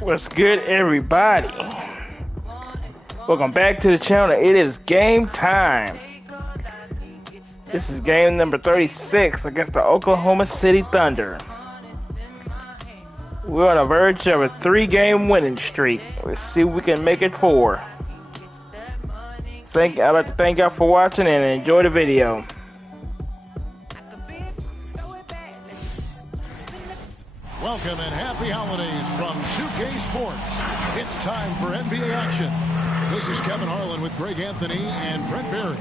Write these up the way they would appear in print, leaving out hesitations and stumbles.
What's good, everybody? Welcome back to the channel. It is game time. This is game number 36 against the Oklahoma City Thunder. We're on the verge of a 3-game winning streak. Let's see if we can make it 4. I'd like to thank y'all for watching and enjoy the video. Welcome and happy holidays from 2K Sports. It's time for NBA action. This is Kevin Harlan with Greg Anthony and Brent Berry.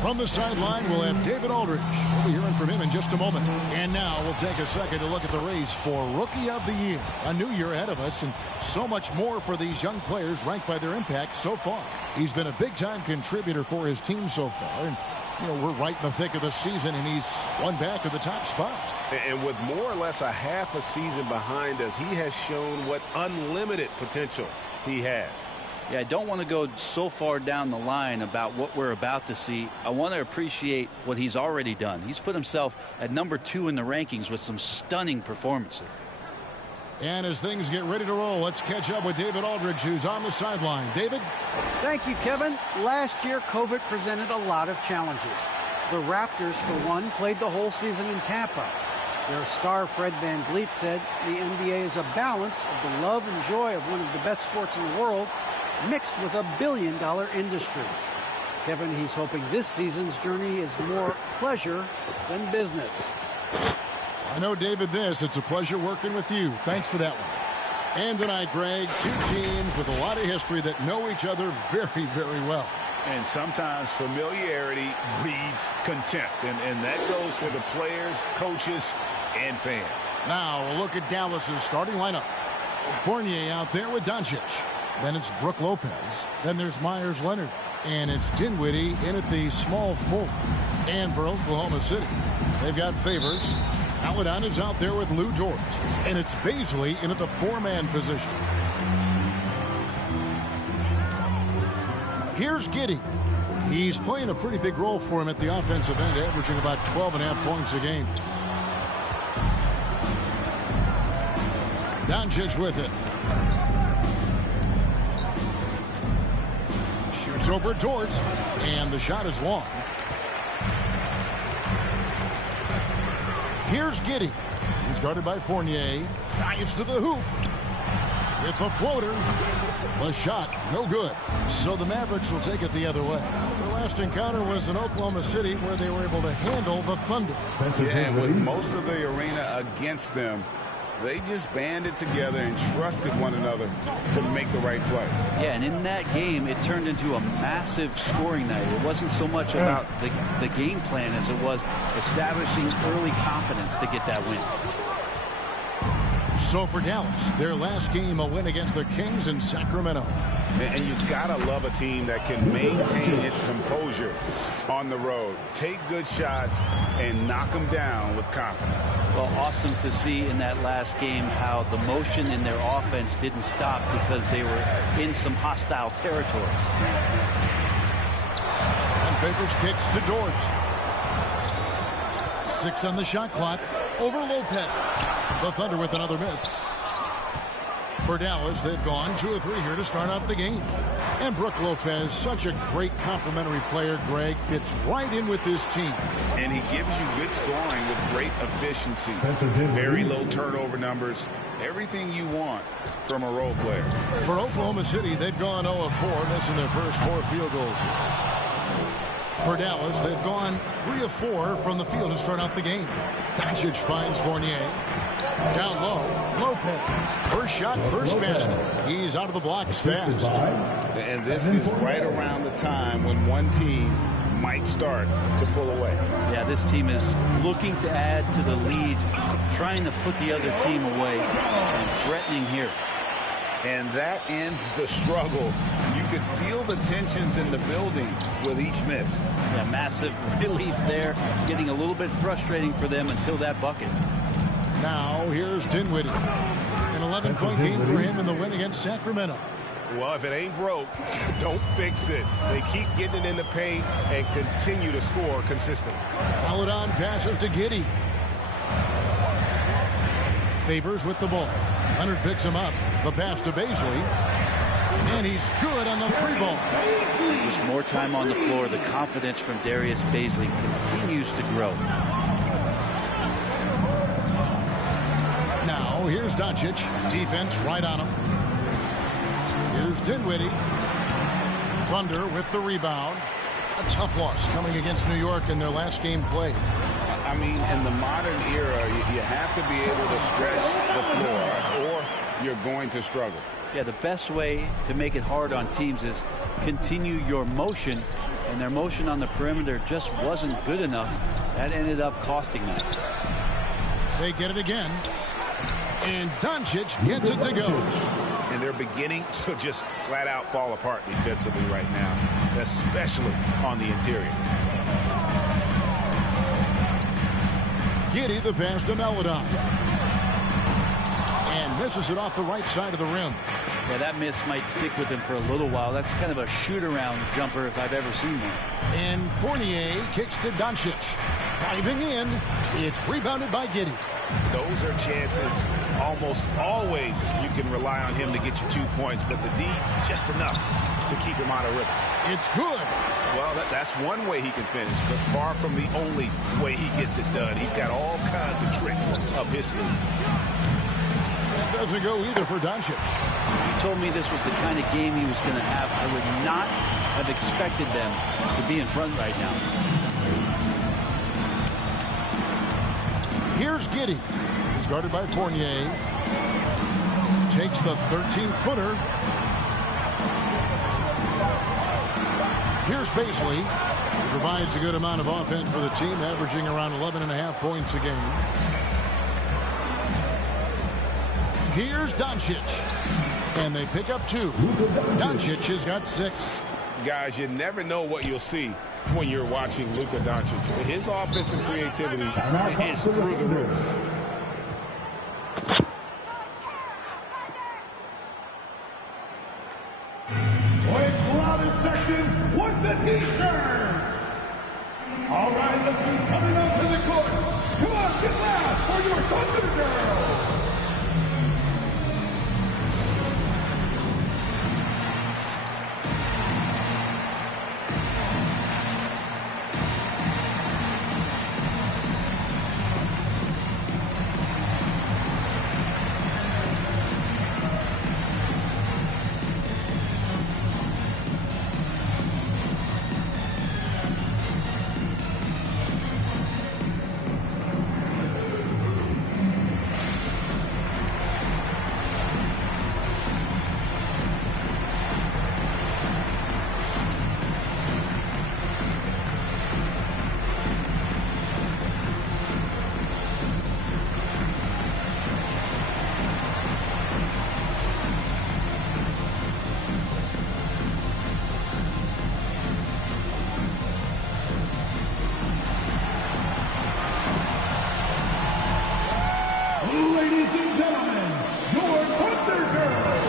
From the sideline, we'll have David Aldridge. We'll be hearing from him in just a moment. And now we'll take a second to look at the race for Rookie of the Year. A new year ahead of us and so much more for these young players ranked by their impact so far. He's been a big-time contributor for his team so far. And, we're right in the thick of the season, and he's one back of the top spot. And with more or less a half a season behind us, he has shown what unlimited potential he has. Yeah, I don't want to go so far down the line about what we're about to see. I want to appreciate what he's already done. He's put himself at number 2 in the rankings with some stunning performances. And as things get ready to roll, let's catch up with David Aldridge, who's on the sideline. David? Thank you, Kevin. Last year, COVID presented a lot of challenges. The Raptors, for one, played the whole season in Tampa. Their star Fred VanVleet said the NBA is a balance of the love and joy of one of the best sports in the world mixed with a billion-dollar industry. Kevin, he's hoping this season's journey is more pleasure than business. I know, David, it's a pleasure working with you. Thanks for that one. And tonight, Greg, 2 teams with a lot of history that know each other very, very well. And sometimes familiarity breeds contempt. And that goes for the players, coaches, and fans. Now we'll look at Dallas's starting lineup. Fournier out there with Doncic. Then it's Brook Lopez. Then there's Myers Leonard. And it's Dinwiddie in at the small forward. And for Oklahoma City, they've got Favors. Allen is out there with Lou Dort. And it's Baisley in at the 4-man position. Here's Giddey. He's playing a pretty big role for him at the offensive end, averaging about 12.5 points a game. Doncic with it. Shoots over Dort. And the shot is long. Here's Giddey. He's guarded by Fournier. Dives to the hoop. With the floater. The shot, no good. So the Mavericks will take it the other way. Their last encounter was in Oklahoma City, where they were able to handle the Thunder. Yeah, and with most of the arena against them, they just banded together and trusted one another to make the right play. Yeah, and in that game, it turned into a massive scoring night. It wasn't so much about the game plan as it was establishing early confidence to get that win. So for Dallas, their last game, a win against the Kings in Sacramento. And you've got to love a team that can maintain its composure on the road, take good shots, and knock them down with confidence. Well, awesome to see in that last game how the motion in their offense didn't stop because they were in some hostile territory. And Favors kicks to Dort. 6 on the shot clock. Over Lopez. The Thunder with another miss. For Dallas, they've gone 2 of 3 here to start out the game. And Brook Lopez, such a great complimentary player, Greg, fits right in with this team. And he gives you good scoring with great efficiency. Very low turnover numbers. Everything you want from a role player. For Oklahoma City, they've gone 0 of 4, missing their first 4 field goals here. For Dallas, they've gone 3 of 4 from the field to start out the game. Doncic finds Fournier. Down low, Lopez. First shot, first basket. He's out of the blocks fast. And this is right around the time when one team might start to pull away. Yeah, this team is looking to add to the lead, trying to put the other team away, and threatening here. And that ends the struggle. You could feel the tensions in the building with each miss. Yeah, massive relief there. Getting a little bit frustrating for them until that bucket. Now here's Dinwiddie. An 11-point game for him in the win against Sacramento. Well, if it ain't broke, don't fix it. They keep getting it in the paint and continue to score consistently. Followed on passes to Giddey. Favors with the ball. Leonard picks him up. The pass to Baisley. And he's good on the 3-ball. Just more time on the floor. The confidence from Darius Baisley continues to grow. Now, here's Doncic. Defense right on him. Here's Dinwiddie. Thunder with the rebound. A tough loss coming against New York in their last game played. I mean, in the modern era, you have to be able to stretch the floor, or you're going to struggle. Yeah, the best way to make it hard on teams is continue your motion, and their motion on the perimeter just wasn't good enough. That ended up costing them. They get it again, and Doncic gets it to go. And they're beginning to just flat out fall apart defensively right now, especially on the interior. Giddey the pass to Maledon. And misses it off the right side of the rim. Yeah, that miss might stick with him for a little while. That's kind of a shoot-around jumper if I've ever seen one. And Fournier kicks to Doncic. Driving in. It's rebounded by Giddey. Those are chances almost always you can rely on him to get you 2 points, but the D just enough to keep him out of rhythm. It's good. Well, that's one way he can finish, but far from the only way he gets it done. He's got all kinds of tricks up his sleeve. That doesn't go either for Doncic. He told me this was the kind of game he was going to have. I would not have expected them to be in front right now. Here's Giddey. He's guarded by Fournier. Takes the 13-footer. Here's Baisley. He provides a good amount of offense for the team, averaging around 11.5 points a game. Here's Doncic. And they pick up 2. Doncic has got 6. Guys, you never know what you'll see when you're watching Luka Doncic. His offensive creativity is through the roof. Points loudest section wants a t-shirt. All right, look who's coming onto the court. Come on, get loud for your Thunder Girls. Ladies and gentlemen, your Thunder Girls.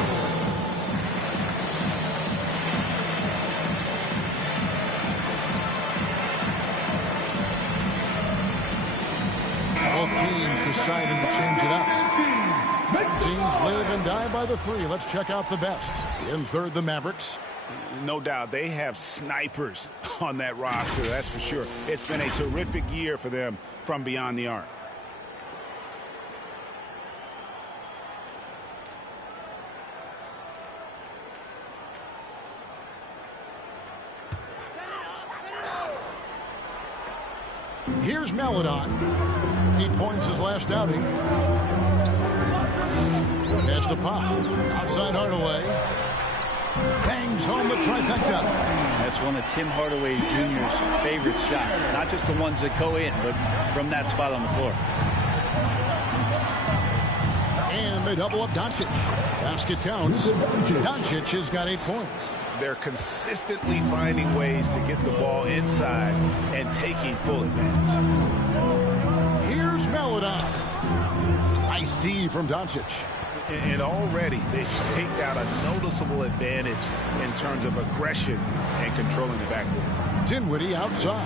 Both teams deciding to change it up. Some teams live and die by the 3. Let's check out the best. In third, the Mavericks. No doubt they have snipers on that roster, that's for sure. It's been a terrific year for them from beyond the arc. Here's Maledon. 8 points his last outing. Pass to Pop. Outside Hardaway. Bangs home the trifecta. That's one of Tim Hardaway Jr.'s favorite shots. Not just the ones that go in, but from that spot on the floor. And they double up Doncic. Basket counts. Doncic has got 8 points. They're consistently finding ways to get the ball inside and taking full advantage. Here's Maledon. Nice D from Doncic. And already they've staked out a noticeable advantage in terms of aggression and controlling the backcourt. Dinwiddie outside.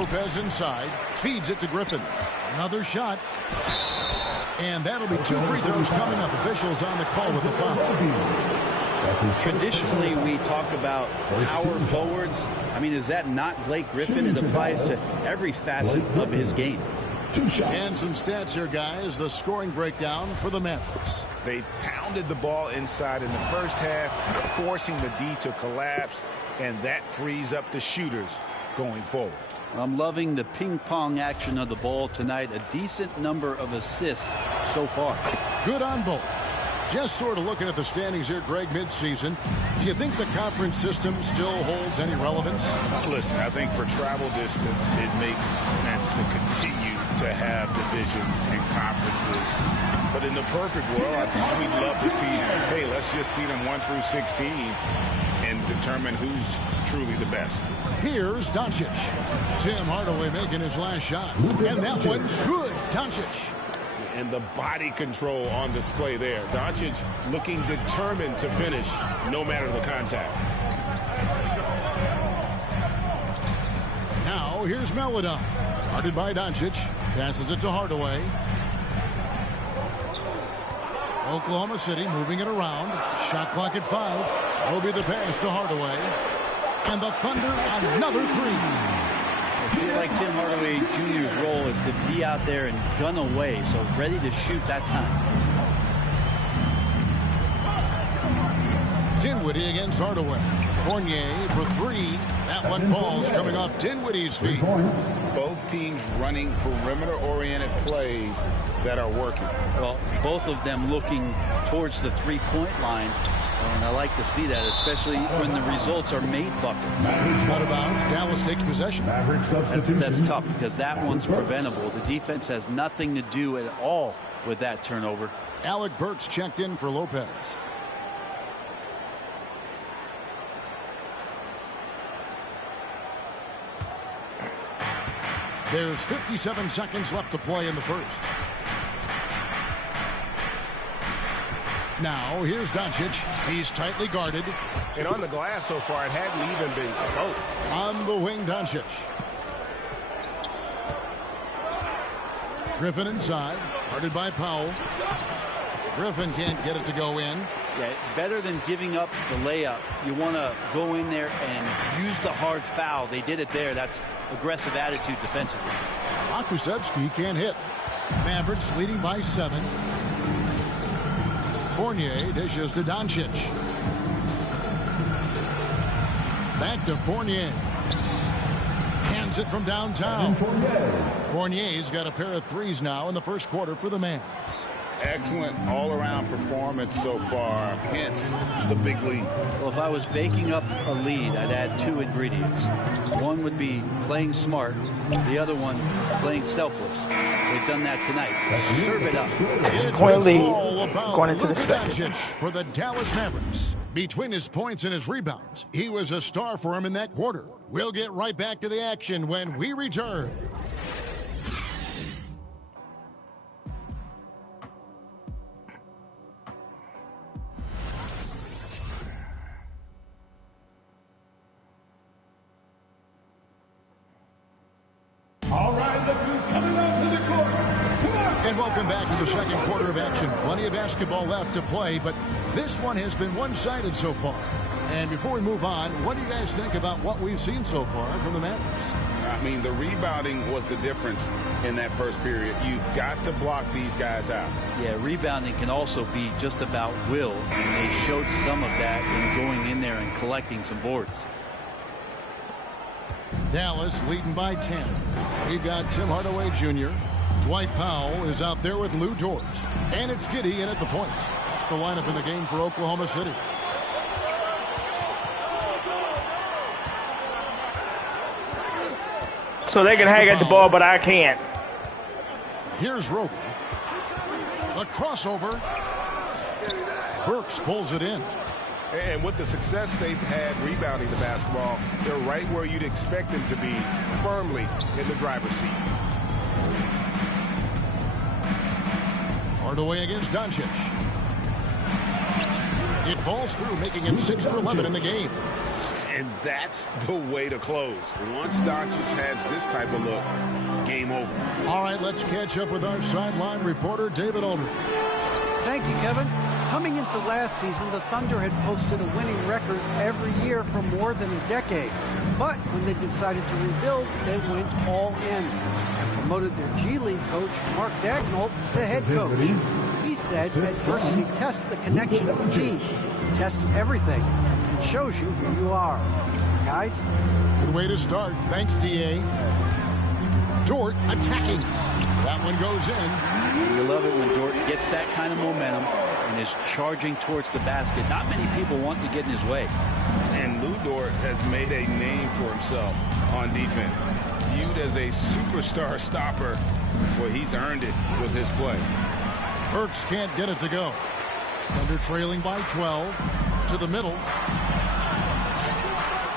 Lopez inside. Feeds it to Griffin. Another shot. And that'll be 2 free throws coming up. Officials on the call with the foul. Traditionally, we talk about power forwards. I mean, is that not Blake Griffin? It applies to every facet of his game. And some stats here, guys. The scoring breakdown for the Mavericks. They pounded the ball inside in the first half, forcing the D to collapse, and that frees up the shooters going forward. I'm loving the ping-pong action of the ball tonight. A decent number of assists so far. Good on both. Just sort of looking at the standings here, Greg, midseason. Do you think the conference system still holds any relevance? Listen, I think for travel distance, it makes sense to continue to have divisions and conferences. But in the perfect world, I think we'd love to see, hey, let's just see them 1 through 16 and determine who's truly the best. Here's Doncic. Tim Hardaway making his last shot. And that one's good. Doncic. And the body control on display there. Doncic looking determined to finish no matter the contact. Now here's Melodon. Guarded by Doncic. Passes it to Hardaway. Oklahoma City moving it around. Shot clock at 5. Will be the pass to Hardaway. And the Thunder another 3. I feel like Tim Hardaway Jr.'s role is to be out there and gun away, so ready to shoot that time. Dinwiddie against Hardaway. Fournier for 3. That one falls coming off Dinwiddie's feet. Both teams running perimeter-oriented plays that are working. Well, both of them looking towards the three-point line. And I like to see that, especially when the results are made buckets. Out of bounds. Dallas takes possession. That's tough because that one's preventable. The defense has nothing to do at all with that turnover. Alec Burks checked in for Lopez. There's 57 seconds left to play in the first. Now, here's Doncic. He's tightly guarded. And on the glass so far, it hadn't even been close. On the wing, Doncic. Griffin inside. Guarded by Powell. Griffin can't get it to go in. Yeah, better than giving up the layup. You want to go in there and use the hard foul. They did it there. That's aggressive attitude defensively. Akusevsky can't hit. Mavericks leading by 7. Fournier dishes to Doncic. Back to Fournier. Hands it from downtown. Fournier's got a pair of 3s now in the first quarter for the Mavs. Excellent all-around performance so far, hence the big lead. Well, if I was baking up a lead, I'd add 2 ingredients. One would be playing smart, the other one playing selfless. They've done that tonight. Serve it up. Point lead going into the second. For the Dallas Mavericks. Between his points and his rebounds, he was a star for him in that quarter. We'll get right back to the action when we return. All right, look who's coming out to the court. Come on. And welcome back to the second quarter of action. Plenty of basketball left to play, but this one has been one-sided so far. And before we move on, what do you guys think about what we've seen so far from the Mavericks? I mean, the rebounding was the difference in that first period. You've got to block these guys out. Yeah, rebounding can also be just about will, and they showed some of that in going in there and collecting some boards. Dallas leading by 10. We've got Tim Hardaway Jr. Dwight Powell is out there with Lou George. And it's Giddey in at the point. That's the lineup in the game for Oklahoma City. So they can hang at the ball, but I can't. Here's Roby. A crossover. Burks pulls it in. And with the success they've had rebounding the basketball, they're right where you'd expect them to be, firmly in the driver's seat. Hardaway against Doncic. It falls through, making him 6 for 11 in the game. And that's the way to close. Once Doncic has this type of look, game over. All right, let's catch up with our sideline reporter, David Aldridge. Thank you, Kevin. Coming into last season, the Thunder had posted a winning record every year for more than a decade. But when they decided to rebuild, they went all in and promoted their G League coach, Mark Daigneault, to head coach. He said adversity tests the connection of the team. It tests everything. It shows you who you are. Guys? Good way to start. Thanks, D.A. Dort attacking. That one goes in. You love it when Dort gets that kind of momentum and is charging towards the basket. Not many people want to get in his way. And Lou Dort has made a name for himself on defense. Viewed as a superstar stopper, well, he's earned it with his play. Burks can't get it to go. Thunder trailing by 12 to the middle.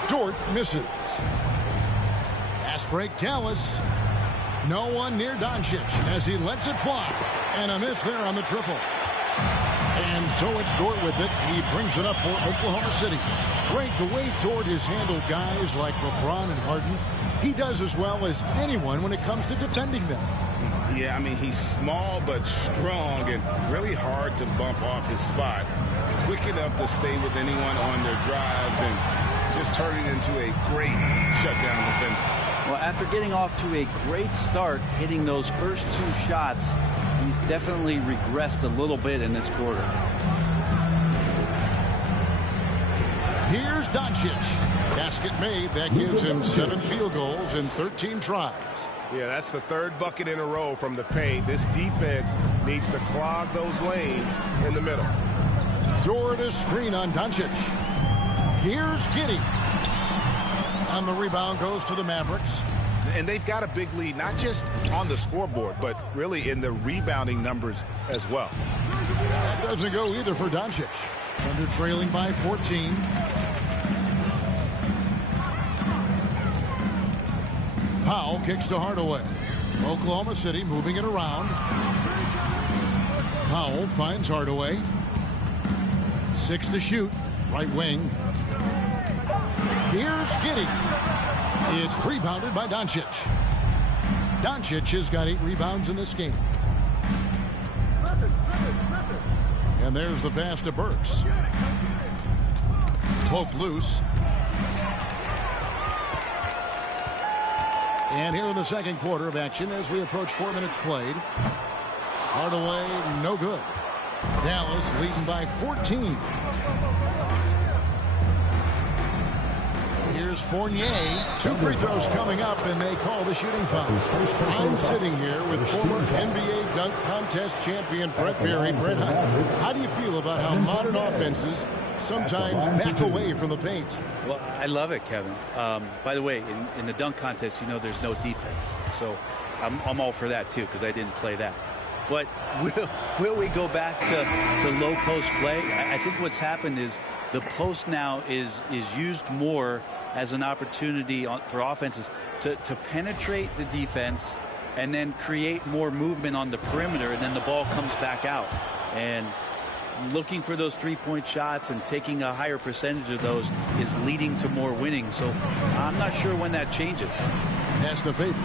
Dort misses. Fast break, Dallas. No one near Doncic as he lets it fly. And a miss there on the triple. And so it's Dort with it. He brings it up for Oklahoma City. Greg, the way Dort has handled guys like LeBron and Harden, he does as well as anyone when it comes to defending them. Yeah, I mean, he's small but strong and really hard to bump off his spot. Quick enough to stay with anyone on their drives and just turn it into a great shutdown defender. Well, after getting off to a great start, hitting those first two shots, he's definitely regressed a little bit in this quarter. Here's Doncic. Basket made. That gives him 7 field goals in 13 tries. Yeah, that's the third bucket in a row from the paint. This defense needs to clog those lanes in the middle. Dort a screen on Doncic. Here's Giddey. And the rebound goes to the Mavericks. And they've got a big lead, not just on the scoreboard, but really in the rebounding numbers as well. That doesn't go either for Doncic. Thunder trailing by 14. Powell kicks to Hardaway. Oklahoma City moving it around. Powell finds Hardaway. 6 to shoot. Right wing. Here's Giddey. It's rebounded by Doncic. Doncic has got 8 rebounds in this game. And there's the pass to Burks. Poked loose. And here in the second quarter of action as we approach 4 minutes played. Hardaway, no good. Dallas leading by 14. Here's Fournier. 2 free throws coming up, and they call the shooting foul. I'm sitting here with former NBA dunk contest champion Brent Berry. Brent, how do you feel about how modern offenses sometimes back away from the paint? Well, I love it, Kevin. By the way, in the dunk contest, you know there's no defense. So I'm all for that, too, because I didn't play that. But will we go back to low post play? I think what's happened is the post now is used more as an opportunity for offenses to penetrate the defense and then create more movement on the perimeter, and then the ball comes back out. And looking for those three-point shots and taking a higher percentage of those is leading to more winning. So I'm not sure when that changes. Pass to Favors.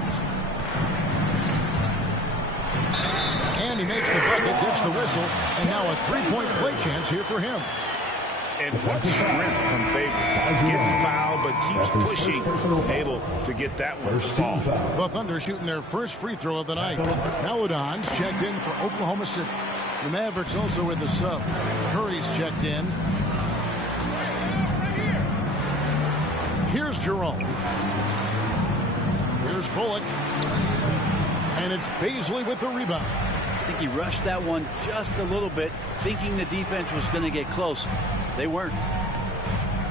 And he makes the bucket, gets the whistle, and now a three-point play chance here for him. And what strength from Favors. Gets fouled, but keeps pushing, able to get that one to fall. The Thunder shooting their first free throw of the night. Melodon's checked in for Oklahoma City. The Mavericks also with the sub. Curry's checked in. Here's Jerome. Here's Bullock. And it's Baisley with the rebound. I think he rushed that one just a little bit, thinking the defense was going to get close. They weren't.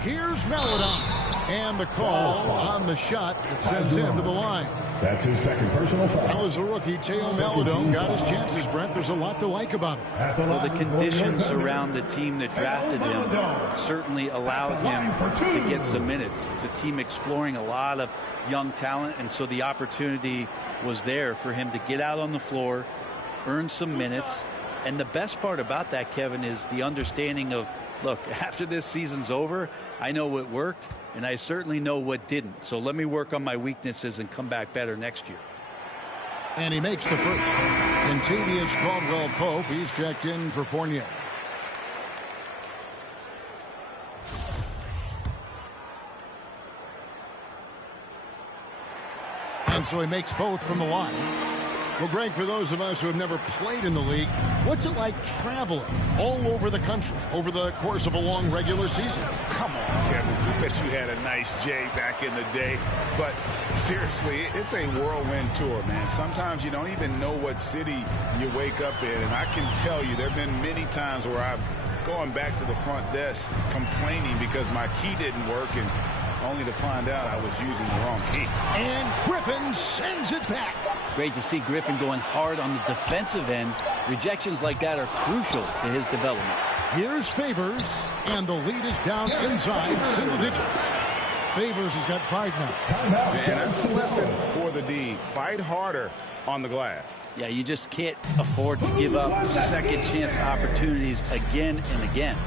Here's Melodon. And the call on the shot that sends him to the line. That's his second personal foul. Now as a rookie, Teo Melodon got his chances, Brent. There's a lot to like about him. Well, the conditions around the team that drafted him certainly allowed him to get some minutes. It's a team exploring a lot of young talent, and so the opportunity was there for him to get out on the floor, earn some minutes. And the best part about that, Kevin, is the understanding of, look, after this season's over, I know what worked and I certainly know what didn't. So let me work on my weaknesses and come back better next year. And he makes the first. Contavious Caldwell-Pope, he's checked in for Fournier. And so he makes both from the line. Well, Greg, for those of us who have never played in the league, what's it like traveling all over the country over the course of a long regular season? Come on, Kevin. I bet you had a nice J back in the day. But seriously, it's a whirlwind tour, man. Sometimes you don't even know what city you wake up in. And I can tell you there have been many times where I've gone back to the front desk complaining because my key didn't work, and only to find out I was using the wrong key. And Griffin sends it back. Great to see Griffin going hard on the defensive end. Rejections like that are crucial to his development. Here's Favors, and the lead is down inside single digits. Favors has got 5 now. Man, that's a lesson for the D. Fight harder on the glass. Yeah, you just can't afford to give up second chance opportunities again and again.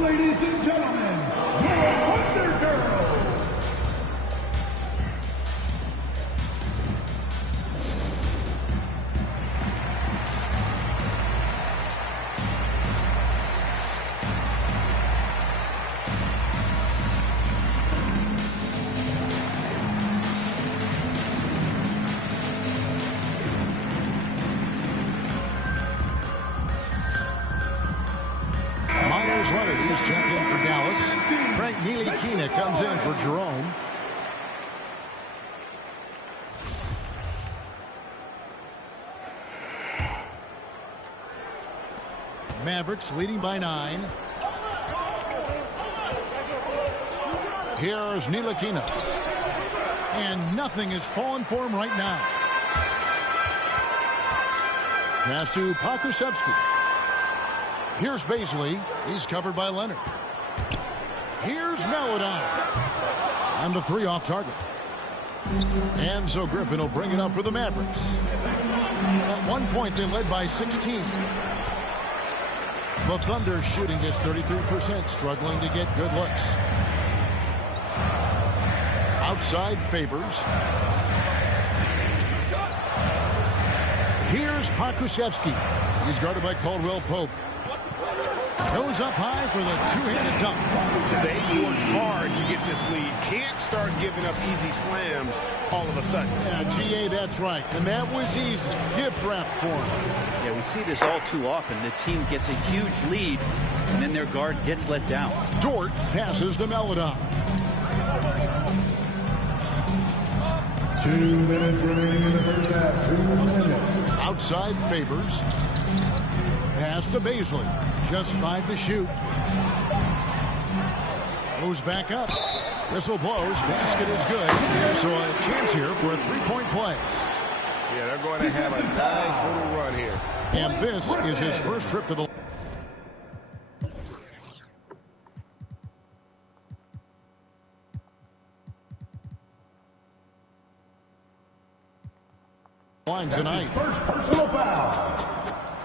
Ladies and gentlemen, your Thunder Girls. He's checked in for Dallas. Frank Ntilikina comes in for Jerome. Mavericks leading by 9. Here's Ntilikina. And nothing is falling for him right now. Pass to Pokusevski. Here's Baisley. He's covered by Leonard. Here's Maledon. And the 3 off target. And so Griffin will bring it up for the Mavericks. At one point, they led by 16. The Thunder shooting just 33%, struggling to get good looks. Outside Favors. Here's Pokusevski. He's guarded by Caldwell-Pope. Goes up high for the two-handed dunk. They worked hard to get this lead. Can't start giving up easy slams all of a sudden. Yeah, GA, that's right. And that was easy. Gift wrap for him. Yeah, we see this all too often. The team gets a huge lead, and then their guard gets let down. Dort passes to Maledon. 2 minutes remaining in the first half. 2 minutes. Outside Favors. Pass to Baisley. Just 5 to shoot. Goes back up. Whistle blows. Basket is good. So a chance here for a 3-point play. Yeah, they're going to have a nice little run here. And this is his first trip to the line tonight. First personal foul.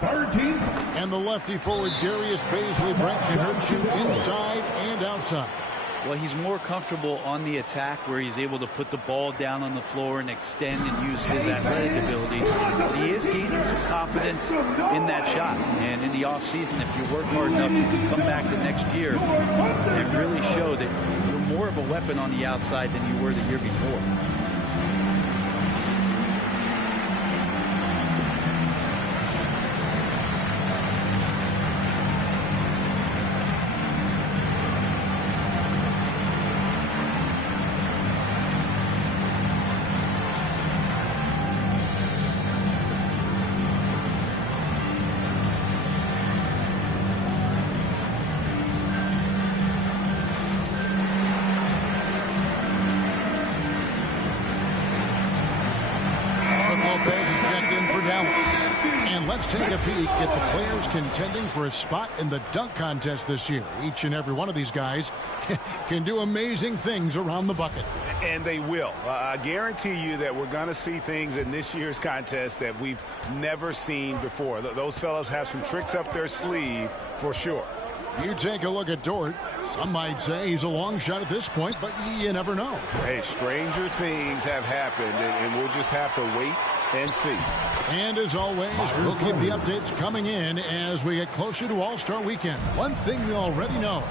13th. And the lefty forward Darius Baisley Brent can hurt you inside and outside. Well, he's more comfortable on the attack where he's able to put the ball down on the floor and extend and use his athletic ability. He is gaining some confidence in that shot. And in the offseason, if you work hard enough, you can come back the next year and really show that you're more of a weapon on the outside than you were the year before. Let's take a peek at the players contending for a spot in the dunk contest this year. Each and every one of these guys can do amazing things around the bucket. And they will. I guarantee you that we're going to see things in this year's contest that we've never seen before. Those fellas have some tricks up their sleeve for sure. You take a look at Dort. Some might say he's a long shot at this point, but you never know. Hey, stranger things have happened, and we'll just have to wait and see. And as always, we'll keep the updates coming in as we get closer to All-Star Weekend. One thing we already know,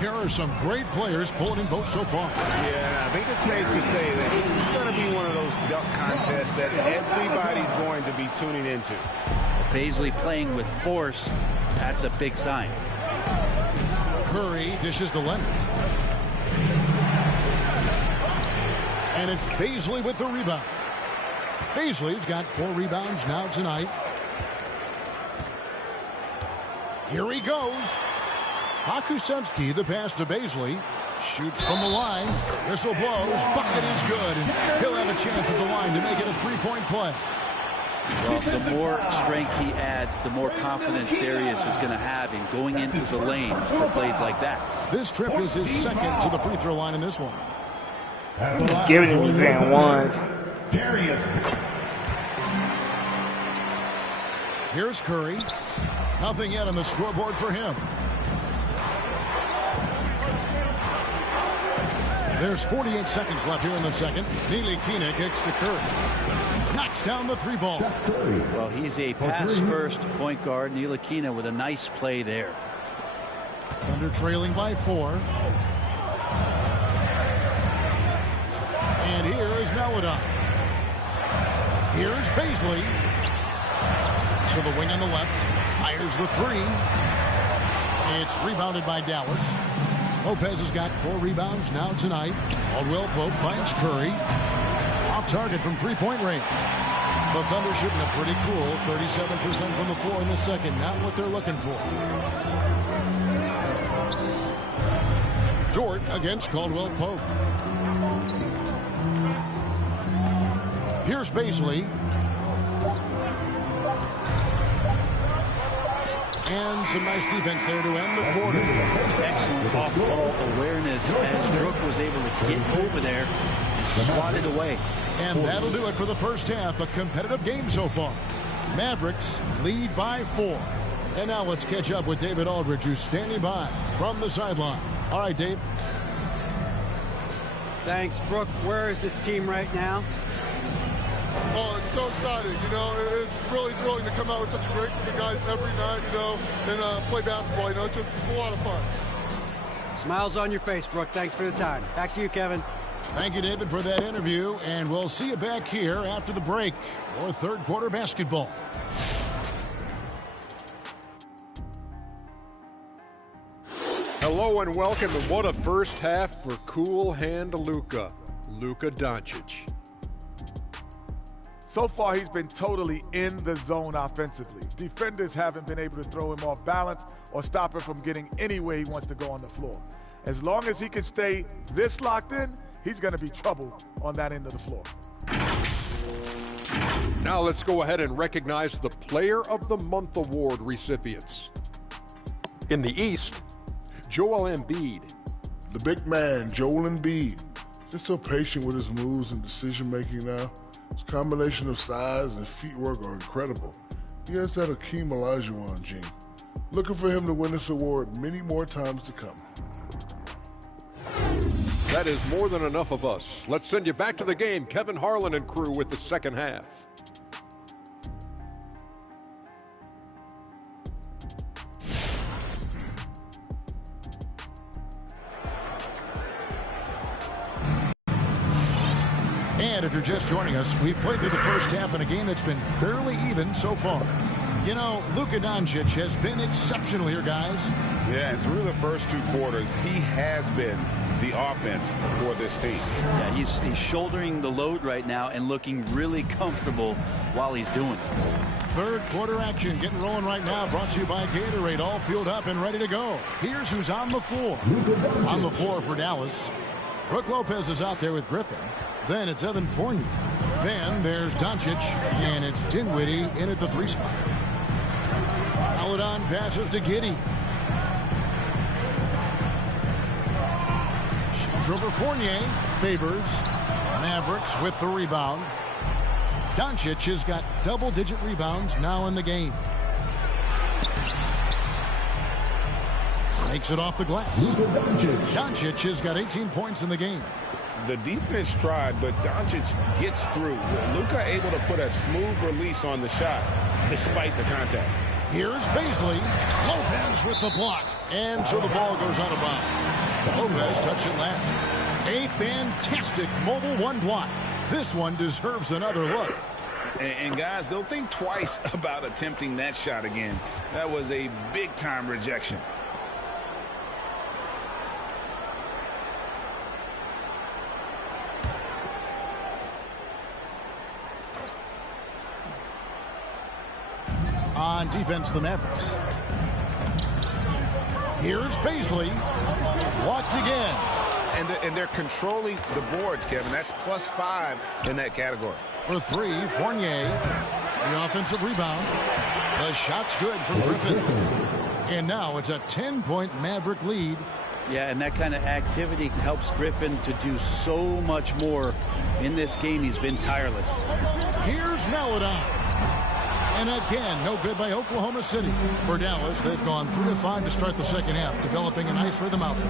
there are some great players pulling in votes so far. Yeah, I think it's safe to say that this is going to be one of those dunk contests that everybody's going to be tuning into. Baisley playing with force, that's a big sign. Curry dishes to Leonard. And it's Baisley with the rebound. Baisley's got 4 rebounds now tonight. Here he goes. Hakusevsky, the pass to Baisley. Shoots from the line. Whistle blows. Bucket is good. And he'll have a chance at the line to make it a 3-point play. Well, the more strength he adds, the more confidence Darius is going to have in going into the lane for plays like that. This trip is his second to the free throw line in this one. Giving him his and ones. Darius. Here's Curry. Nothing yet on the scoreboard for him. There's 48 seconds left here in the second. Ntilikina kicks to Curry. Knocks down the 3-ball. Well, he's a pass-first point guard. Ntilikina with a nice play there. Thunder trailing by 4. And here is Melodon. Here's Baisley. To the wing on the left. Fires the 3. It's rebounded by Dallas. Lopez has got 4 rebounds now tonight. Caldwell Pope finds Curry. Off target from 3-point range. The Thunder shooting a pretty cool 37% from the floor in the second. Not what they're looking for. Dort against Caldwell Pope. Here's Baisley. And some nice defense there to end the quarter. Excellent off-ball awareness as Brook was able to get over there and swat it away. And that'll do it for the first half. A competitive game so far. Mavericks lead by 4. And now let's catch up with David Aldridge, who's standing by from the sideline. All right, Dave. Thanks, Brooke. Where is this team right now? Oh, it's so exciting, you know. It's really thrilling to come out with such a great group of guys every night, you know, and play basketball. You know, it's a lot of fun. Smiles on your face, Brooke. Thanks for the time. Back to you, Kevin. Thank you, David, for that interview, and we'll see you back here after the break for third quarter basketball. Hello and welcome, and what a first half for cool hand Luka Doncic. So far, he's been totally in the zone offensively. Defenders haven't been able to throw him off balance or stop him from getting anywhere he wants to go on the floor. As long as he can stay this locked in, he's going to be trouble on that end of the floor. Now let's go ahead and recognize the Player of the Month award recipients. In the East, Joel Embiid. The big man, Joel Embiid. Just so patient with his moves and decision-making now. His combination of size and feet work are incredible. He has that Hakeem Olajuwon gene. Looking for him to win this award many more times to come. That is more than enough of us. Let's send you back to the game. Kevin Harlan and crew with the second half. And if you're just joining us, we've played through the first half in a game that's been fairly even so far. You know, Luka Doncic has been exceptional here, guys. Yeah, and through the first 2 quarters, he has been the offense for this team. Yeah, he's shouldering the load right now and looking really comfortable while he's doing it. Third quarter action getting rolling right now, brought to you by Gatorade, all fueled up and ready to go. Here's who's on the floor. On the floor for Dallas, Brook Lopez is out there with Griffin. Then it's Evan Fournier. Then there's Doncic, and it's Dinwiddie in at the 3 spot. Melodon passes to Giddey. Shoots over Fournier. Favors. Mavericks with the rebound. Doncic has got double-digit rebounds now in the game. Takes it off the glass. Doncic has got 18 points in the game. The defense tried, but Doncic gets through. Luka able to put a smooth release on the shot despite the contact. Here's Beasley. Lopez with the block. And so the ball goes out of bounds. Lopez touched it last. A fantastic mobile one block. This one deserves another look. And guys, they'll think twice about attempting that shot again. That was a big-time rejection. On defense, the Mavericks. Here's Beasley. Blocked again. And they're controlling the boards, Kevin. That's +5 in that category. For three, Fournier. The offensive rebound. The shot's good from Griffin. And now it's a 10-point Maverick lead. Yeah, and that kind of activity helps Griffin to do so much more in this game. He's been tireless. Here's Maladon. And again, no good by Oklahoma City. For Dallas, they've gone 3 of 5 to start the second half, developing a nice rhythm out there.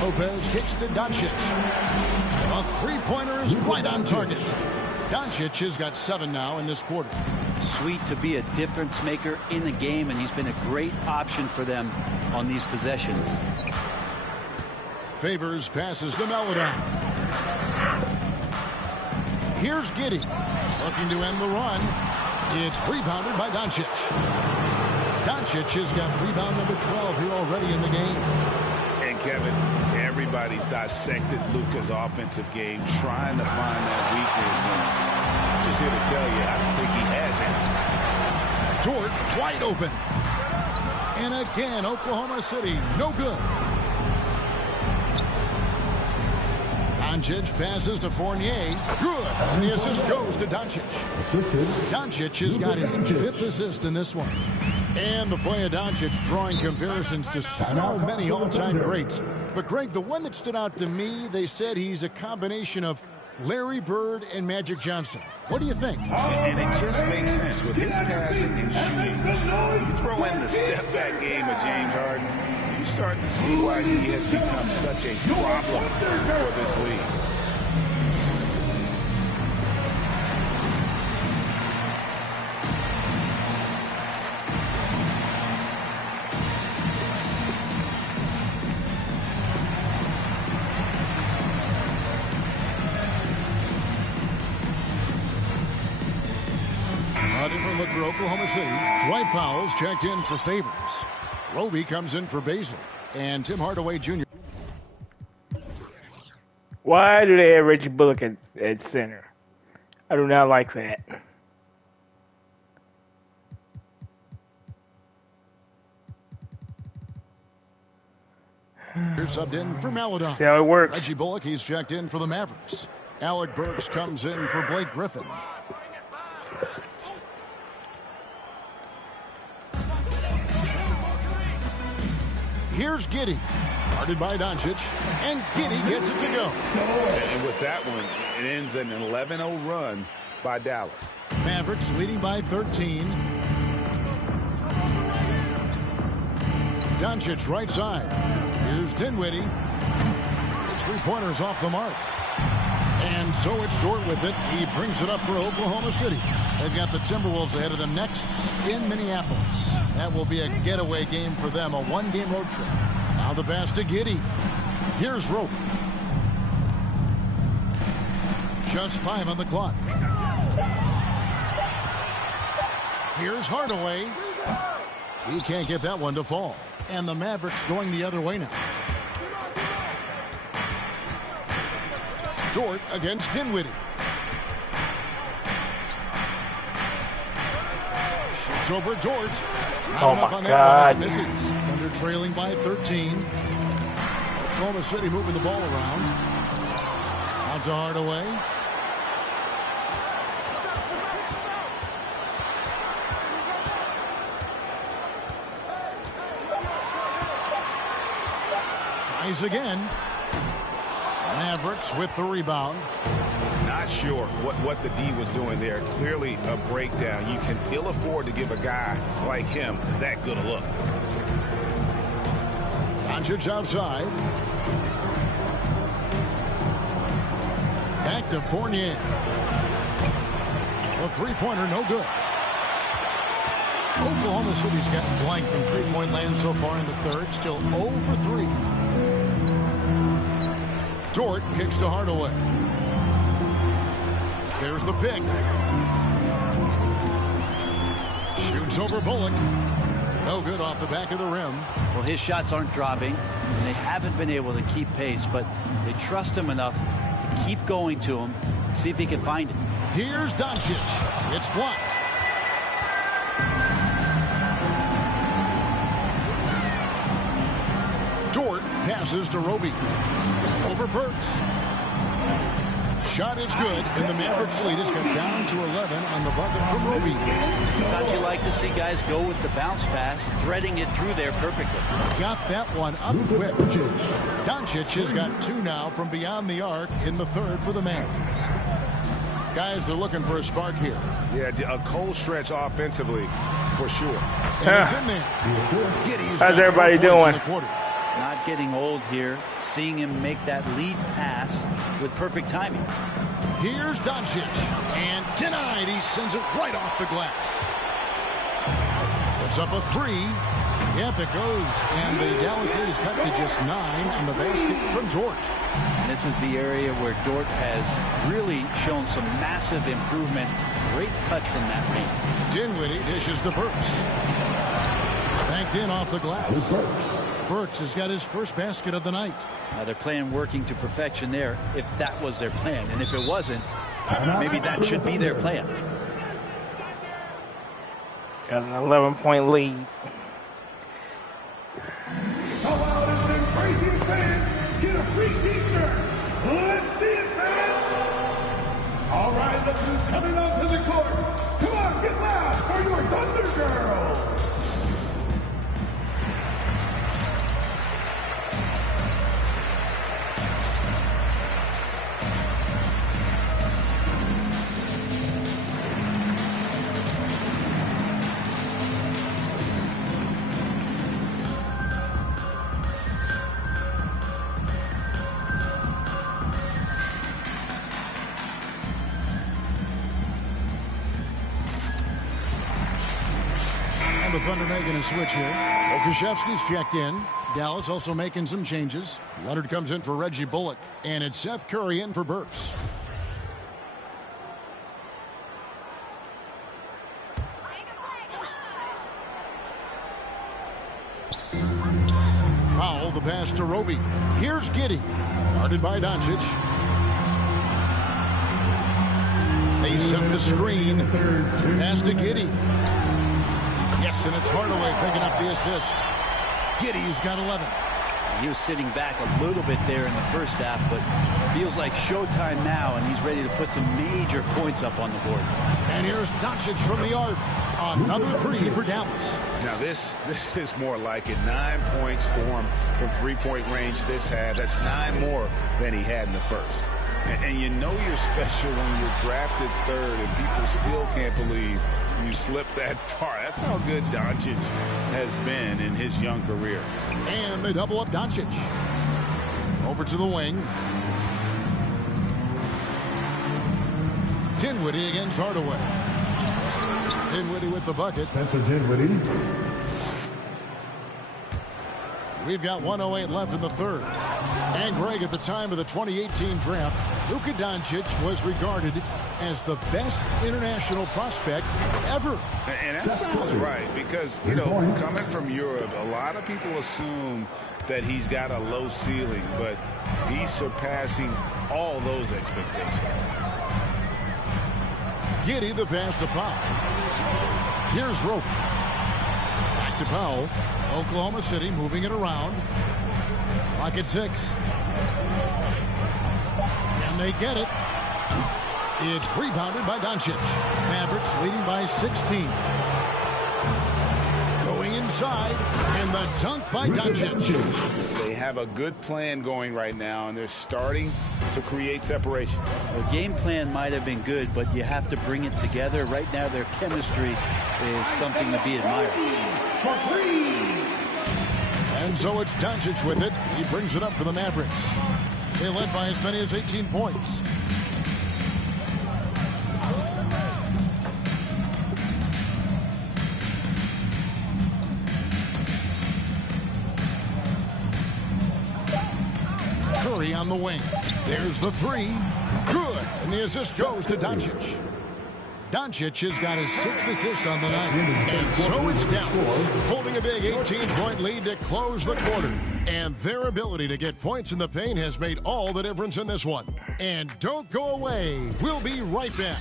Lopez kicks to Doncic. A three-pointer is right on target. Doncic has got 7 now in this quarter. Sweet to be a difference maker in the game, and he's been a great option for them on these possessions. Favors passes to Maladon. Here's Giddey, looking to end the run. It's rebounded by Doncic. Doncic has got rebound number 12 here already in the game. And Kevin, everybody's dissected Luka's offensive game, trying to find that weakness. And just here to tell you, I don't think he has it. Dort wide open. And again, Oklahoma City, no good. Doncic passes to Fournier. Good. And the assist goes to Doncic. Doncic has got his 5th assist in this one. And the play of Doncic drawing comparisons to so many all-time greats. But, Greg, the one that stood out to me, they said he's a combination of Larry Bird and Magic Johnson. What do you think? And it just makes sense with his passing and shooting. You throw in the step-back game of James Harden, you start to see why he has become such a problem for this league. A different look for Oklahoma City. Dwight Powell's checked in for Favors. Roby comes in for Basil. And Tim Hardaway Jr. Why do they have Reggie Bullock at center? I do not like that. Here's subbed in for Maladon. See how it works. Reggie Bullock, he's checked in for the Mavericks. Alec Burks comes in for Blake Griffin. Here's Giddey. Guarded by Doncic. And Giddey gets it to go. And with that one, it ends an 11-0 run by Dallas. Mavericks leading by 13. Doncic right side. Here's Dinwiddie. His three-pointer's off the mark. And so it's Dort with it. He brings it up for Oklahoma City. They've got the Timberwolves ahead of them next in Minneapolis. That will be a getaway game for them, a one-game road trip. Now the pass to Giddey. Here's Rope. Just 5 on the clock. Here's Hardaway. He can't get that one to fall. And the Mavericks going the other way now. Dort against Dinwiddie. Shoots over Dort. Oh my God. Misses. Thunder trailing by 13. Oklahoma City moving the ball around. Out to Hardaway. Tries again. Mavericks with the rebound. Not not sure what the D was doing there. Clearly a breakdown. You can ill afford to give a guy like him that good a look. Doncic outside. Back to Fournier. A three-pointer, no good. Oklahoma City's gotten blank from three-point land so far in the third. Still 0 for 3. Dort kicks to Hardaway. There's the pick. Shoots over Bullock. No good off the back of the rim. Well, his shots aren't dropping, and they haven't been able to keep pace, but they trust him enough to keep going to him, see if he can find it. Here's Doncic. It's blocked. Dort passes to Roby. Over Burks. Shot is good, and the Mavericks lead has got down to 11 on the bucket from Roby. Sometimes you like to see guys go with the bounce pass, threading it through there perfectly. Got that one up quick. Doncic has got 2 now from beyond the arc in the third for the Mavs. Guys are looking for a spark here. Yeah, a cold stretch offensively, for sure. And it's in there. How's everybody doing? Not getting old here. Seeing him make that lead pass with perfect timing. Here's Doncic. And denied. He sends it right off the glass. Puts up a 3. Yep, it goes. And the Dallas lead is cut to just 9 on the basket from Dort. And this is the area where Dort has really shown some massive improvement. Great touch from that range. Dinwiddie dishes to Burks. Banked in off the glass. Burks has got his first basket of the night. Now they're playing working to perfection there, if that was their plan. And if it wasn't, maybe that should be their plan. Got an 11-point lead. Go out and send crazy fans. Get a free t-shirt. Let's see it, fans. All right, look who's coming onto the court. Come on, get loud for your Thunder Girls. The Thunder making a switch here. Okashevsky's checked in. Dallas also making some changes. Leonard comes in for Reggie Bullock. And it's Seth Curry in for Burks. Powell, the pass to Roby. Here's Giddey. Guarded by Doncic. They set the screen. Pass to Giddey. Yes, and it's Hardaway picking up the assist. Giddey's got 11. He was sitting back a little bit there in the first half, but feels like showtime now, and he's ready to put some major points up on the board. And here's Doncic from the arc. Another 3 for Dallas. Now this is more like it. 9 points for him from three-point range this half. That's 9 more than he had in the first. And you know you're special when you're drafted third and people still can't believe you slipped that far. That's how good Doncic has been in his young career. And they double up Doncic. Over to the wing. Dinwiddie against Hardaway. Dinwiddie with the bucket. Spencer Dinwiddie. We've got 1:08 left in the third. And Greg, at the time of the 2018 draft, Luka Doncic was regarded as the best international prospect ever. And that sounds right because, you know, coming from Europe, a lot of people assume that he's got a low ceiling, but he's surpassing all those expectations. Giddey, the pass to Powell. Here's Rope. Back to Powell. Oklahoma City moving it around. Clock at 6. And they get it. It's rebounded by Doncic. Mavericks leading by 16. Going side, and the dunk by Doncic. They have a good plan going right now, and they're starting to create separation. The game plan might have been good, but you have to bring it together. Right now, their chemistry is something to be admired. And so it's Doncic with it. He brings it up for the Mavericks. They led by as many as 18 points. Curry on the wing. There's the three. Good. And the assist goes to Doncic. Doncic has got his 6th assist on the night. And so it's Dallas holding a big 18-point lead to close the quarter. And their ability to get points in the paint has made all the difference in this one. And don't go away. We'll be right back.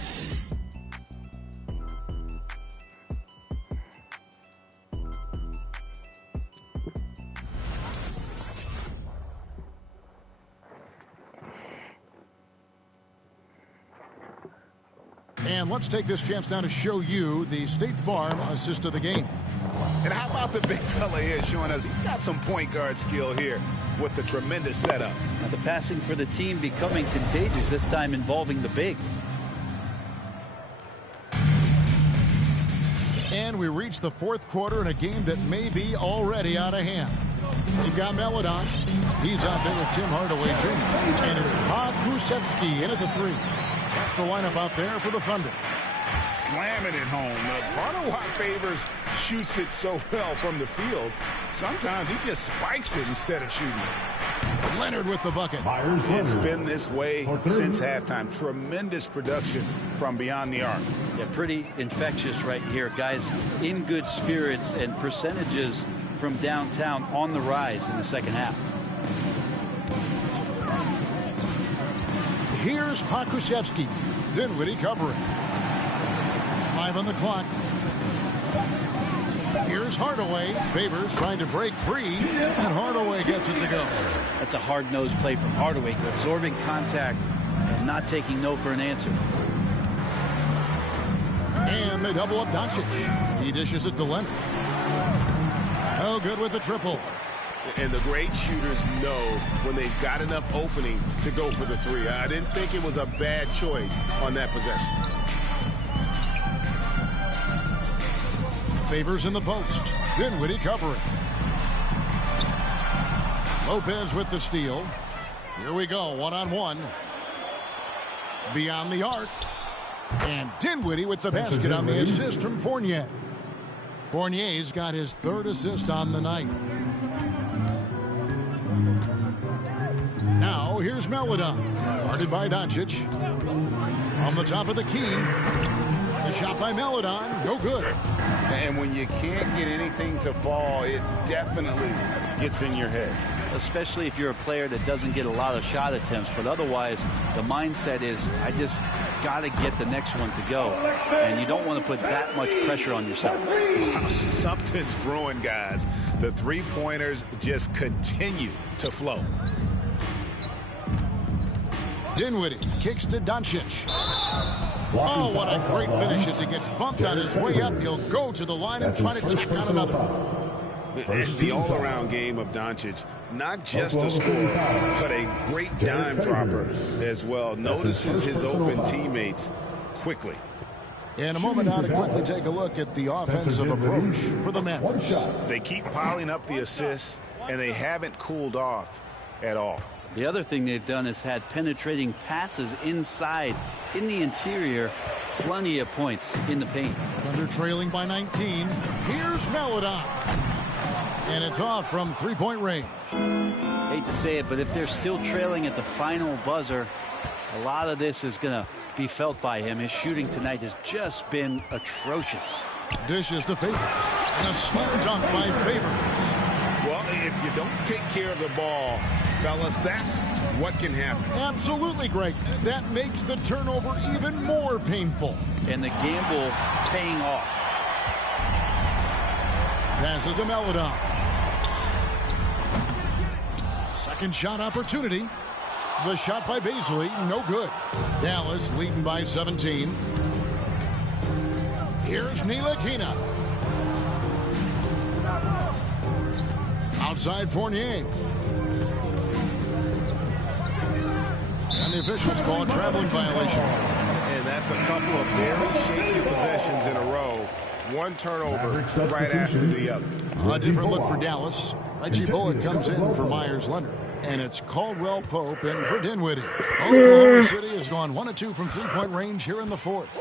And let's take this chance now to show you the State Farm assist of the game. And how about the big fella here showing us he's got some point guard skill here with the tremendous setup. Now the passing for the team becoming contagious, this time involving the big. And we reach the 4th quarter in a game that may be already out of hand. You've got Melodon. He's out there with Tim Hardaway Jr. And it's Pokusevski in at the 3. That's the lineup out there for the Thunder. Slamming it home. Now, part of why Favors shoots it so well from the field, sometimes he just spikes it instead of shooting it. Leonard with the bucket. It's been this way since halftime. Tremendous production from beyond the arc. Yeah, pretty infectious right here. Guys in good spirits, and percentages from downtown on the rise in the second half. Here's Pokusevski. Dinwiddie covering. 5 on the clock. Here's Hardaway. Favors trying to break free, and Hardaway gets it to go. That's a hard-nosed play from Hardaway, absorbing contact and not taking no for an answer. And they double up Doncic. He dishes it to Leonard. Oh, good with the triple. And the great shooters know when they've got enough opening to go for the 3. I didn't think it was a bad choice on that possession. Favors in the post. Dinwiddie covering. Lopez with the steal. Here we go, one-on-one. Beyond the arc. And Dinwiddie with the basket on the assist from Fournier. Fournier's got his 3rd assist on the night. Now, here's Melodon. Guarded by Doncic. From the top of the key. The shot by Melodon. No good. And when you can't get anything to fall, it definitely gets in your head. Especially if you're a player that doesn't get a lot of shot attempts. But otherwise, the mindset is, I just got to get the next one to go. And you don't want to put that much pressure on yourself. Something's brewing, guys. The 3-pointers just continue to flow. Dinwiddie kicks to Doncic. Oh, what a great finish as he gets bumped on his way up. He'll go to the line and try to check on another. The all-around game of Doncic, not just a scorer, but a great dime dropper as well. Notices his open teammates quickly. In a moment now to quickly take a look at the offensive approach for the Mavericks. They keep piling up the assists, and they haven't cooled off at all. The other thing they've done is had penetrating passes inside, in the interior, plenty of points in the paint. Thunder trailing by 19. Here's Melodon. And it's off from 3-point range. Hate to say it, but if they're still trailing at the final buzzer, a lot of this is going to be felt by him. His shooting tonight has just been atrocious. Dishes to Favors. And a slam dunk by Favors. Well, if you don't take care of the ball, fellas, that's what can happen. Absolutely, Greg. That makes the turnover even more painful. And the gamble paying off. Passes to Melodon. Second shot opportunity. The shot by Beasley, no good. Dallas leading by 17. Here's Ntilikina. Outside Fournier. And the officials call a traveling violation. And that's a couple of very shaky possessions in a row. One turnover right after the other. A different look for Dallas. Reggie Bullock comes in for Myers Leonard. And it's Caldwell Pope in for Dinwiddie. Oklahoma City has gone 1 of 2 from three-point range here in the fourth.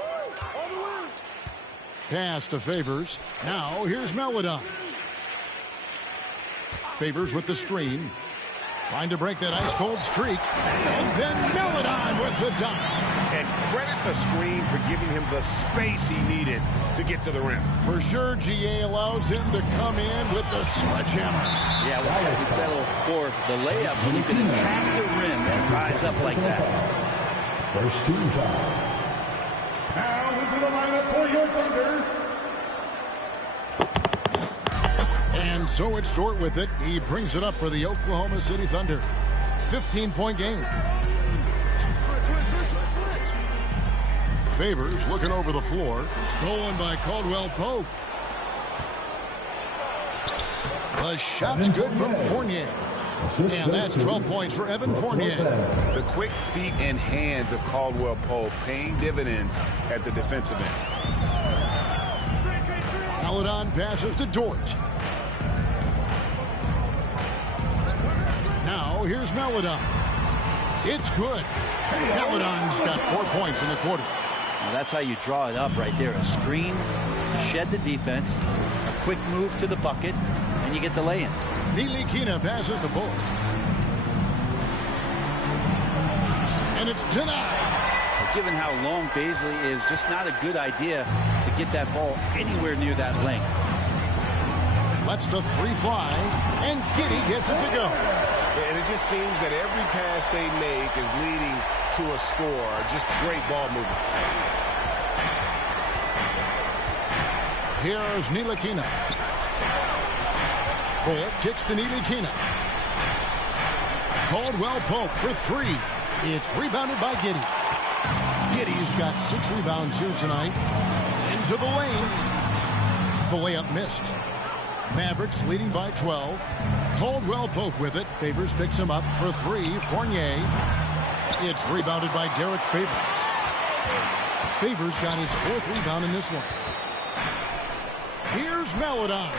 Pass to Favors. Now here's Melodon. Favors with the screen. Trying to break that ice-cold streak. And then Melodon with the dunk. And credit the screen for giving him the space he needed to get to the rim. For sure, GA allows him to come in with the sledgehammer. Yeah, why does he settle for the layup when you can attack the rim and rise up like that? First team foul. Now into the lineup for your Thunder. And so it's Dort with it. He brings it up for the Oklahoma City Thunder. 15-point game. Favors looking over the floor. Stolen by Caldwell Pope. The shot's good from Fournier. And that's 12 points for Evan Fournier. The quick feet and hands of Caldwell Pope paying dividends at the defensive end. Melodon passes to Dort. Now here's Melodon. It's good. Melodon's got 4 points in the quarter. Well, that's how you draw it up right there. A screen to shed the defense, a quick move to the bucket, and you get the lay-in. Nilikina passes to Bullock. And it's denied. But given how long Baisley is, just not a good idea to get that ball anywhere near that length. Lets the three fly, and Giddey gets it to go. And it just seems that every pass they make is leading to a score. Just great ball movement. Here's Nilikina. Bullock kicks to Nilikina. Caldwell Pope for three. It's rebounded by Giddey. Giddey's got 6 rebounds here tonight. Into the lane. The layup missed. Mavericks leading by 12. Caldwell Pope with it. Favors picks him up for 3. Fournier. It's rebounded by Derek Favors. Favors got his 4th rebound in this one. Here's Melodon.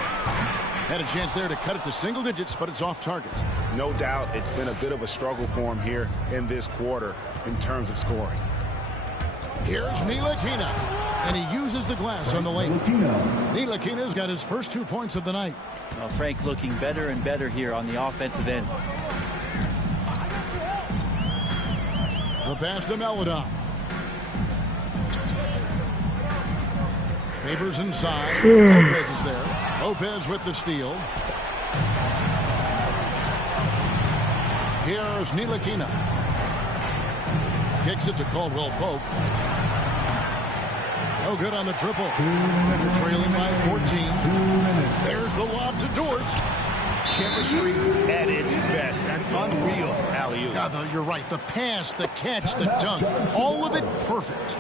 Had a chance there to cut it to single digits, but it's off target. No doubt it's been a bit of a struggle for him here in this quarter in terms of scoring. Here's Nilikina. And he uses the glass on the lane. Nilikina's got his first 2 points of the night. Well, Frank looking better and better here on the offensive end. The pass to Melodon. Favors inside. Lopez is there. Lopez with the steal. Here's Nilikina. Kicks it to Caldwell Pope. No good on the triple. They're trailing by 14. There's the lob to Dort. Chemistry at its best. An unreal alley-oop. Yeah, you're right. The pass, the catch, the dunk. All of it perfect.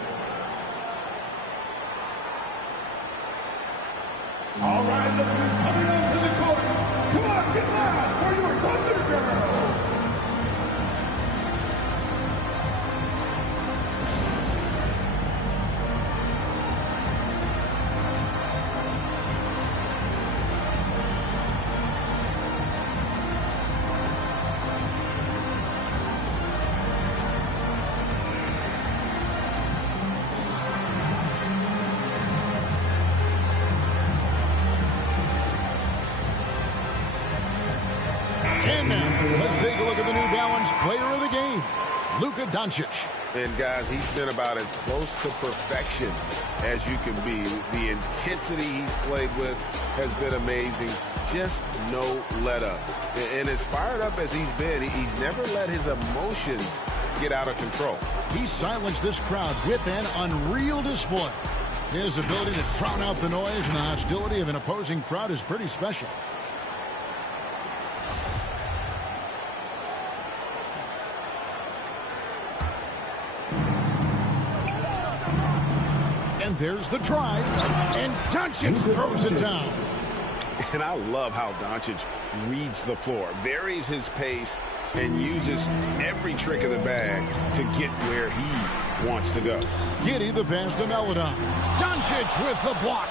All right, look who's coming onto the court. Come on, get loud for your Thunder Girls. And now, let's take a look at the New Balance player of the game, Luka Doncic. And guys, he's been about as close to perfection as you can be. The intensity he's played with has been amazing. Just no let up. And as fired up as he's been, he's never let his emotions get out of control. He silenced this crowd with an unreal display. His ability to drown out the noise and the hostility of an opposing crowd is pretty special. And there's the drive, and Doncic throws it down. And I love how Doncic reads the floor, varies his pace, and uses every trick of the bag to get where he wants to go. Giddey the pass to Melodon. Doncic with the block.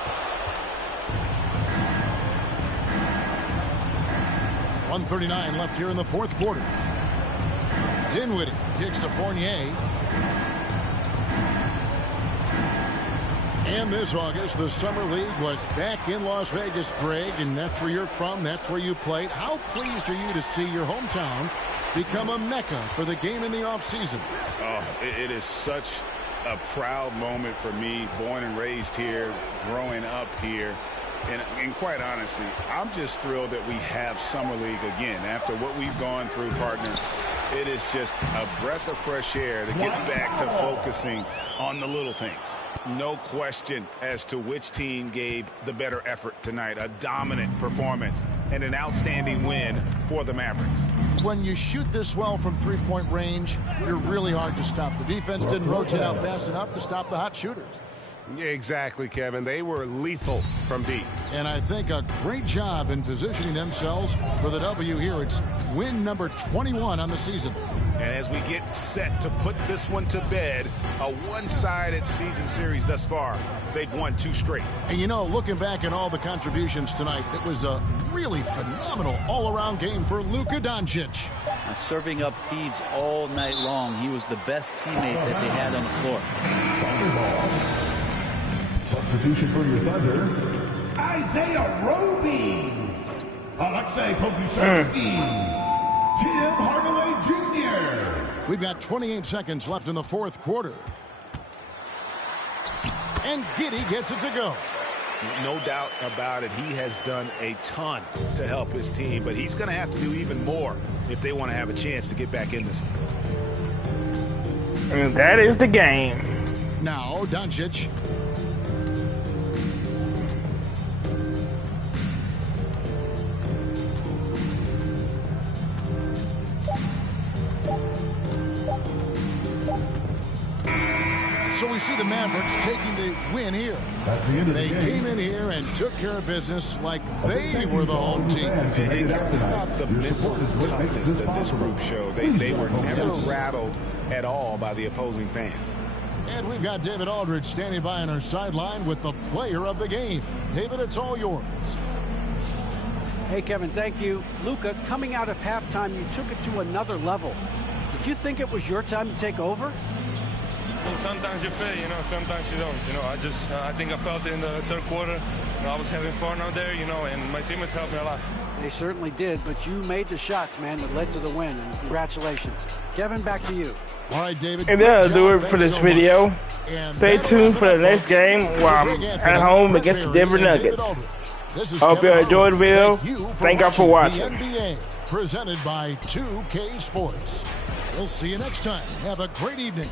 1:39 left here in the fourth quarter. Dinwiddie kicks to Fournier. And this August, the Summer League was back in Las Vegas, Greg, and that's where you're from. That's where you played. How pleased are you to see your hometown become a mecca for the game in the offseason? Oh, it is such a proud moment for me, born and raised here, growing up here. And quite honestly, I'm just thrilled that we have Summer League again. After what we've gone through, partner, it is just a breath of fresh air to get back to focusing on the little things. No question as to which team gave the better effort tonight. A dominant performance and an outstanding win for the Mavericks. When you shoot this well from three-point range, you're really hard to stop. The defense didn't rotate out fast enough to stop the hot shooters. Yeah, exactly, Kevin. They were lethal from deep. And I think a great job in positioning themselves for the W here. It's win number 21 on the season. And as we get set to put this one to bed, a one-sided season series thus far. They've won 2 straight. And you know, looking back at all the contributions tonight, it was a really phenomenal all-around game for Luka Doncic. Serving up feeds all night long. He was the best teammate that they had on the floor. Substitution for your Thunder, Isaiah Roby, Alexei Pokusevski, Tim Hardaway Jr. We've got 28 seconds left in the fourth quarter. And Giddey gets it to go. No doubt about it. He has done a ton to help his team, but he's going to have to do even more if they want to have a chance to get back in this one. And that is the game. Now, Doncic. So we see the Mavericks taking the win here. That's the end of the game. They came in here and took care of business like they were the home team. And about the mental toughness that this group showed. They were never rattled at all by the opposing fans. And we've got David Aldridge standing by on our sideline with the player of the game. David, it's all yours. Hey, Kevin, thank you. Luka, coming out of halftime, you took it to another level. Did you think it was your time to take over? And sometimes you feel, sometimes you don't. I think I felt it in the third quarter. I was having fun out there, and my teammates helped me a lot. They certainly did, but you made the shots, man, that led to the win, and congratulations. Kevin, back to you. All right, David. And that'll do it for this video. Stay tuned for the next game while I'm at home against the Denver Nuggets. Hope you enjoyed the video. Thank you for watching. NBA, presented by 2K Sports. We'll see you next time. Have a great evening.